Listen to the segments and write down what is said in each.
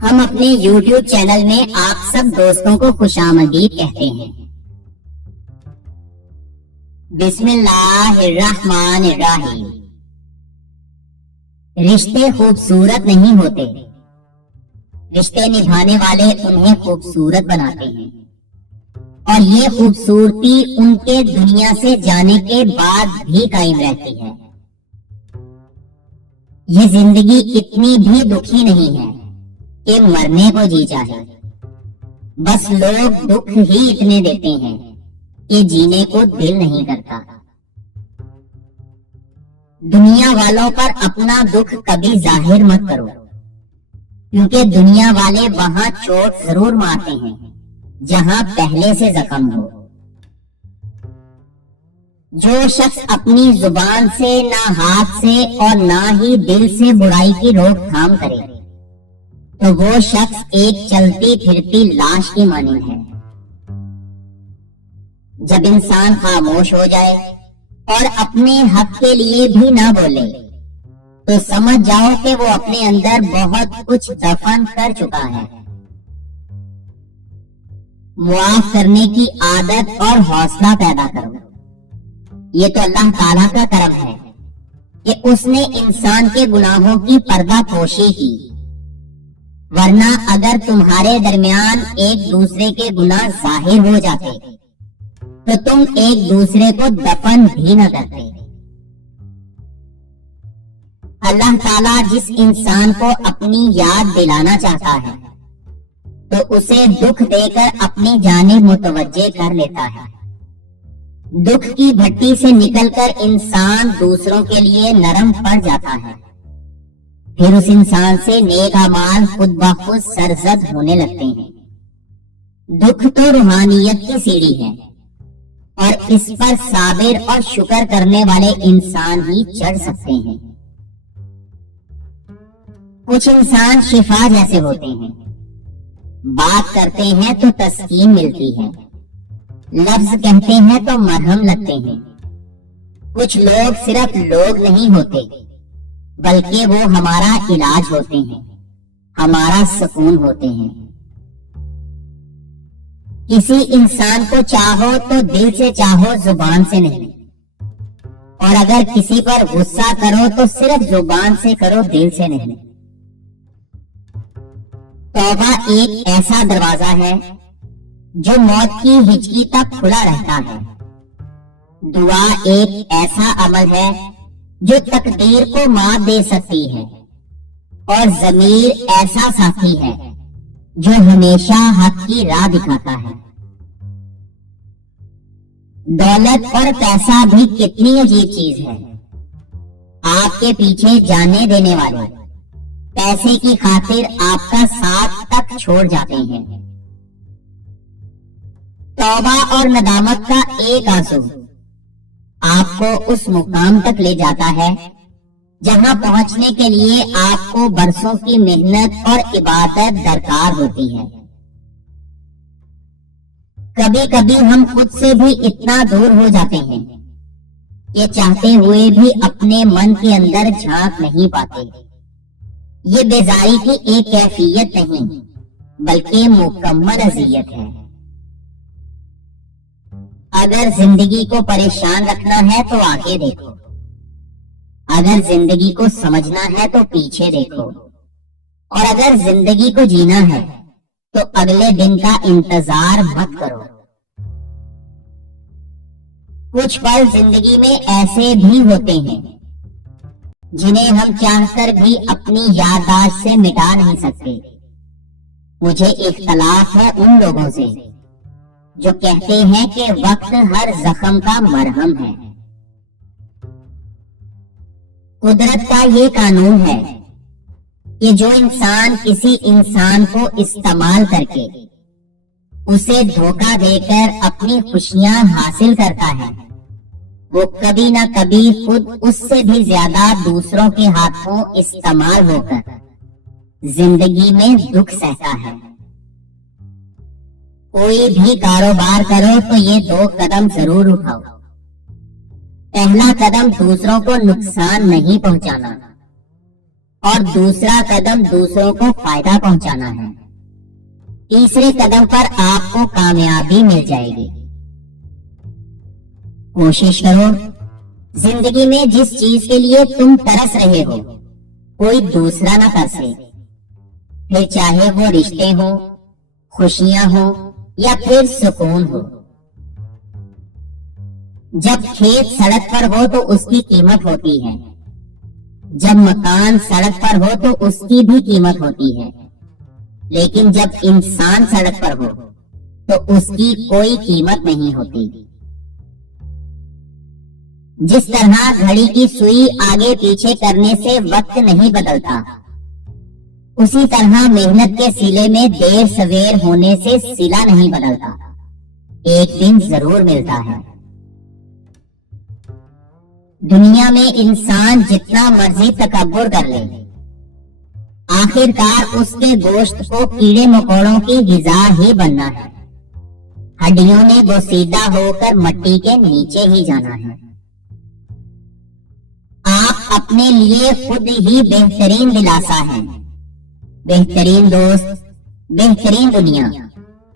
ہم اپنے YouTube channel میں آپ سب دوستوں کو خوش آمدید کہتے ہیں۔ بسم اللہ الرحمن الرحیم۔ رشتے خوبصورت نہیں ہوتے، رشتے نبھانے والے انہیں خوبصورت بناتے ہیں، اور یہ خوبصورتی ان کے دنیا سے جانے کے بعد بھی قائم رہتی ہے۔ یہ زندگی اتنی بھی دکھی نہیں ہے کہ مرنے کو جی چاہے، بس لوگ دکھ ہی اتنے دیتے ہیں کہ جینے کو دل نہیں کرتا۔ دنیا والوں پر اپنا دکھ کبھی ظاہر مت کرو، کیونکہ دنیا والے وہاں چوٹ ضرور مارتے ہیں جہاں پہلے سے زخم ہو۔ جو شخص اپنی زبان سے، نہ ہاتھ سے اور نہ ہی دل سے برائی کی روک تھام کرے تو وہ شخص ایک چلتی پھرتی لاش کی مانند ہے۔ جب انسان خاموش ہو جائے اور اپنے حق کے لیے بھی نہ بولے تو سمجھ جاؤ کہ وہ اپنے اندر بہت کچھ دفن کر چکا ہے۔ معاف کرنے کی عادت اور حوصلہ پیدا کرو۔ یہ تو اللہ تعالیٰ کا کرم ہے کہ اس نے انسان کے گناہوں کی پردہ پوشی کی، ورنہ اگر تمہارے درمیان ایک دوسرے کے گناہ ظاہر ہو جاتے تو تم ایک دوسرے کو دفن بھی نہ کرتے۔ اللہ تعالیٰ جس انسان کو اپنی یاد دلانا چاہتا ہے تو اسے دکھ دے کر اپنی جانب متوجہ کر لیتا ہے۔ دکھ کی بھٹی سے نکل کر انسان دوسروں کے لیے نرم پڑ جاتا ہے، پھر اس انسان سے نیک اعمال خود بخود سرزد ہونے لگتے ہیں۔ دکھ تو روحانیت کی سیڑھی ہے اور اس پر صابر اور شکر کرنے والے انسان ہی چڑھ سکتے ہیں۔ کچھ انسان شفا جیسے ہوتے ہیں، بات کرتے ہیں تو تسکین ملتی ہے، لفظ کہتے ہیں تو مرہم لگتے ہیں۔ کچھ لوگ صرف لوگ نہیں ہوتے بلکہ وہ ہمارا علاج ہوتے ہیں، ہمارا سکون ہوتے ہیں۔ کسی انسان کو چاہو تو دل سے چاہو، زبان سے نہیں، اور اگر کسی پر غصہ کرو تو صرف زبان سے کرو، دل سے نہیں۔ توبہ ایک ایسا دروازہ ہے جو موت کی ہچکی تک کھلا رہتا ہے۔ دعا ایک ایسا عمل ہے جو تقدیر کو مات دے سکتی ہے، اور ضمیر ایسا ساتھی ہے جو ہمیشہ حق کی راہ دکھاتا ہے۔ دولت اور پیسہ بھی کتنی عجیب چیز ہے۔ آپ کے پیچھے جانے دینے والے پیسے کی خاطر آپ کا ساتھ تک چھوڑ جاتے ہیں۔ توبہ اور ندامت کا ایک آنسو آپ کو اس مقام تک لے جاتا ہے جہاں پہنچنے کے لیے آپ کو برسوں کی محنت اور عبادت درکار ہوتی ہے۔ کبھی کبھی ہم خود سے بھی اتنا دور ہو جاتے ہیں کہ چاہتے ہوئے بھی اپنے من کے اندر جھانک نہیں پاتے۔ یہ بیزاری کی ایک کیفیت نہیں بلکہ مکمل اذیت ہے۔ اگر زندگی کو پریشان رکھنا ہے تو آگے دیکھو، اگر زندگی کو سمجھنا ہے تو پیچھے دیکھو، اور اگر زندگی کو جینا ہے تو اگلے دن کا انتظار مت کرو۔ کچھ پل زندگی میں ایسے بھی ہوتے ہیں جنہیں ہم چاہ کر بھی اپنی یادداشت سے مٹا نہیں سکتے۔ مجھے اختلاف ہے ان لوگوں سے جو کہتے ہیں کہ وقت ہر زخم کا مرہم ہے۔ قدرت کا یہ قانون ہے کہ جو انسان کسی انسان کو استعمال کر کے اسے دھوکہ دے کر اپنی خوشیاں حاصل کرتا ہے وہ کبھی نہ کبھی خود اس سے بھی زیادہ دوسروں کے ہاتھوں استعمال ہو کر زندگی میں دکھ سہتا ہے۔ کوئی بھی کاروبار کرو تو یہ 2 قدم ضرور اٹھاؤ۔ پہلا قدم دوسروں کو نقصان نہیں پہنچانا، اور دوسرا قدم دوسروں کو فائدہ پہنچانا ہے، تیسرے قدم پر آپ کو کامیابی مل جائے گی۔ کوشش کرو زندگی میں جس چیز کے لیے تم ترس رہے ہو کوئی دوسرا نہ ترسے، پھر چاہے وہ رشتے ہوں، خوشیاں ہوں یا پھر سکون ہو۔ جب کھیت سڑک پر ہو تو اس کی قیمت ہوتی ہے، جب مکان سڑک پر ہو تو اس کی بھی قیمت ہوتی ہے، لیکن جب انسان سڑک پر ہو تو اس کی کوئی قیمت نہیں ہوتی۔ جس طرح گھڑی کی سوئی آگے پیچھے کرنے سے وقت نہیں بدلتا، اسی طرح محنت کے سلے میں دیر سویر ہونے سے سلا نہیں بدلتا، ایک دن ضرور ملتا ہے۔ دنیا میں انسان جتنا مرضی تکبر کر لے، آخر کار اس کے گوشت کو کیڑے مکوڑوں کی غذا ہی بننا ہے، ہڈیوں نے بوسیدہ ہو کر مٹی کے نیچے ہی جانا ہے۔ آپ اپنے لیے خود ہی بہترین دلاسا ہیں، بہترین دوست، بہترین دنیا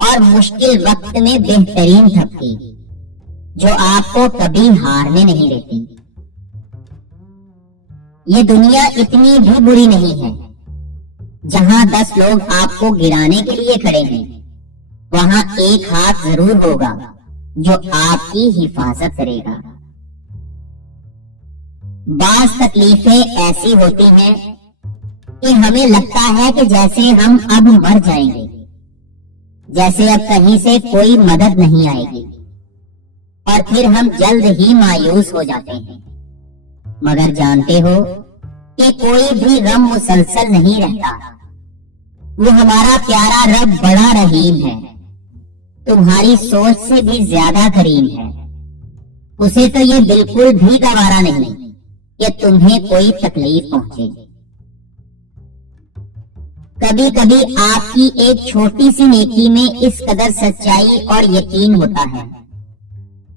اور مشکل وقت میں بہترین تھپکی جو آپ کو کبھی ہارنے نہیں دیتی۔ یہ دنیا اتنی بھی بری نہیں ہے، جہاں 10 لوگ آپ کو گرانے کے لیے کھڑے ہیں وہاں ایک ہاتھ ضرور ہوگا جو آپ کی حفاظت کرے گا۔ بعض تکلیفیں ایسی ہوتی ہیں کہ ہمیں لگتا ہے کہ جیسے ہم اب مر جائیں گے، جیسے اب کہیں سے کوئی مدد نہیں آئے گی، اور پھر ہم جلد ہی مایوس ہو جاتے ہیں۔ مگر جانتے ہو کہ کوئی بھی غم مسلسل نہیں رہتا، وہ ہمارا پیارا رب بڑا رحیم ہے، تمہاری سوچ سے بھی زیادہ کریم ہے، اسے تو یہ بالکل بھی گوارا نہیں کہ تمہیں کوئی تکلیف پہنچے۔ کبھی کبھی آپ کی ایک چھوٹی سی نیکی میں اس قدر سچائی اور یقین ہوتا ہے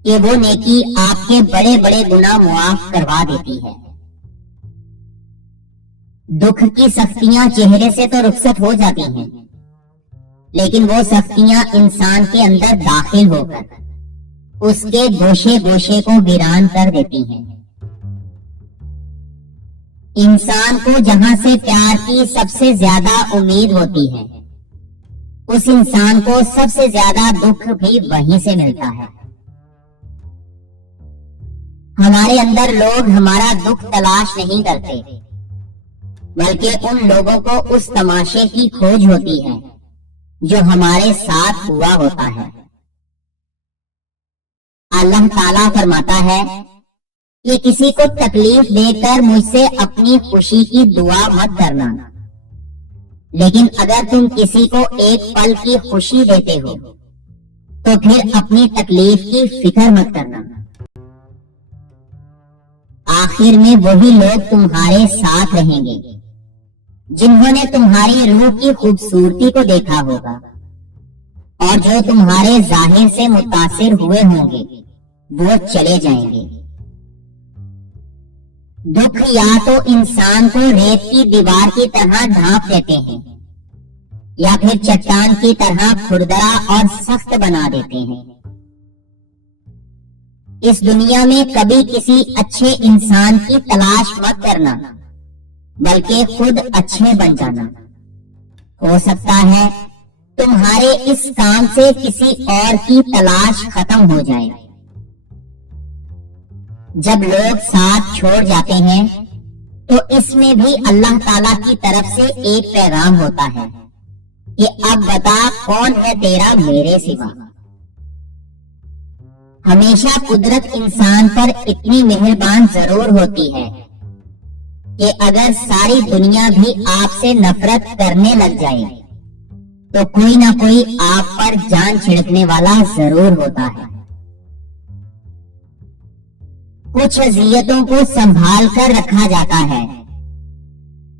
کہ وہ نیکی آپ کے بڑے بڑے گناہ معاف کروا دیتی ہے۔ دکھ کی سختیاں چہرے سے تو رخصت ہو جاتی ہیں، لیکن وہ سختیاں انسان کے اندر داخل ہو کر اس کے گوشے گوشے کو ویران کر دیتی ہیں۔ انسان کو جہاں سے پیار کی سب سے زیادہ امید ہوتی ہے، اس انسان کو سب سے زیادہ دکھ بھی وہیں سے ملتا ہے۔ ہمارے اندر لوگ ہمارا دکھ تلاش نہیں کرتے، بلکہ ان لوگوں کو اس تماشے کی کھوج ہوتی ہے جو ہمارے ساتھ ہوا ہوتا ہے۔ اللہ تعالیٰ فرماتا ہے کہ کسی کو تکلیف دے کر مجھ سے اپنی خوشی کی دعا مت کرنا، لیکن اگر تم کسی کو ایک پل کی خوشی دیتے ہو تو پھر اپنی تکلیف کی فکر مت کرنا۔ آخر میں وہی لوگ تمہارے ساتھ رہیں گے جنہوں نے تمہاری روح کی خوبصورتی کو دیکھا ہوگا، اور جو تمہارے ظاہر سے متاثر ہوئے ہوں گے وہ چلے جائیں گے۔ دکھ یا تو انسان کو ریت کی دیوار کی طرح ڈھانپ دیتے ہیں یا پھر چٹان کی طرح کھردرا اور سخت بنا دیتے ہیں۔ اس دنیا میں کبھی کسی اچھے انسان کی تلاش مت کرنا، بلکہ خود اچھے بن جانا۔ ہو سکتا ہے تمہارے اس کام سے کسی اور کی تلاش ختم ہو جائے۔ جب لوگ ساتھ چھوڑ جاتے ہیں تو اس میں بھی اللہ تعالیٰ کی طرف سے ایک پیغام ہوتا ہے کہ اب بتا کون ہے تیرا میرے سوا۔ ہمیشہ قدرت انسان پر اتنی مہربان ضرور ہوتی ہے کہ اگر ساری دنیا بھی آپ سے نفرت کرنے لگ جائے تو کوئی نہ کوئی آپ پر جان چھڑکنے والا ضرور ہوتا ہے۔ کچھ اذیتوں کو سنبھال کر رکھا جاتا ہے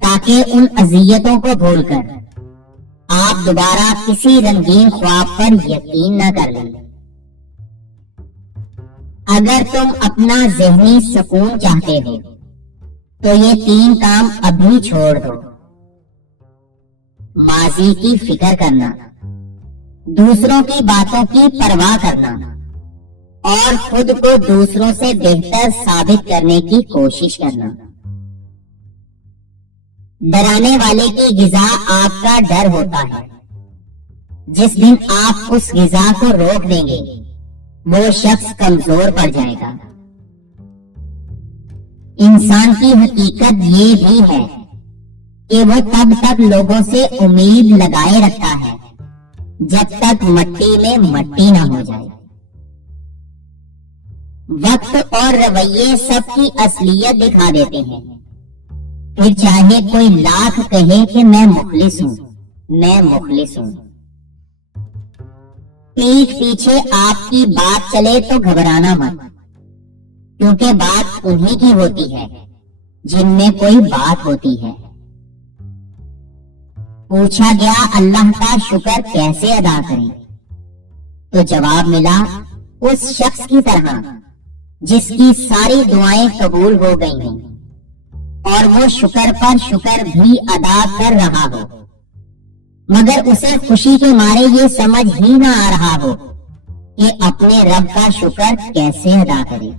تاکہ ان اذیتوں کو بھول کر آپ دوبارہ کسی رنگین خواب پر یقین نہ کر لیں۔ اگر تم اپنا ذہنی سکون چاہتے ہو تو یہ 3 کام ابھی چھوڑ دو: ماضی کی فکر کرنا، دوسروں کی باتوں کی پرواہ کرنا، اور خود کو دوسروں سے بہتر ثابت کرنے کی کوشش کرنا۔ ڈرانے والے کی غذا آپ کا ڈر ہوتا ہے۔ جس دن آپ اس غذا کو روک دیں گے، وہ شخص کمزور پڑ جائے گا۔ انسان کی حقیقت یہ بھی ہے کہ وہ تب تک لوگوں سے امید لگائے رکھتا ہے جب تک مٹی میں مٹی نہ ہو جائے۔ وقت اور رویے سب کی اصلیت دکھا دیتے ہیں، پھر چاہے کوئی لاکھ کہے کہ میں مخلص ہوں، میں مخلص ہوں۔ پیٹھ پیچھے آپ کی بات چلے تو گھبرانا مت، کیونکہ بات انہی کی ہوتی ہے جن میں کوئی بات ہوتی ہے۔ پوچھا گیا اللہ کا شکر کیسے ادا کریں، تو جواب ملا اس شخص کی طرح جس کی ساری دعائیں قبول ہو گئی ہیں اور وہ شکر پر شکر بھی ادا کر رہا ہو، مگر اسے خوشی کے مارے یہ سمجھ ہی نہ آ رہا ہو کہ اپنے رب کا شکر کیسے ادا کرے۔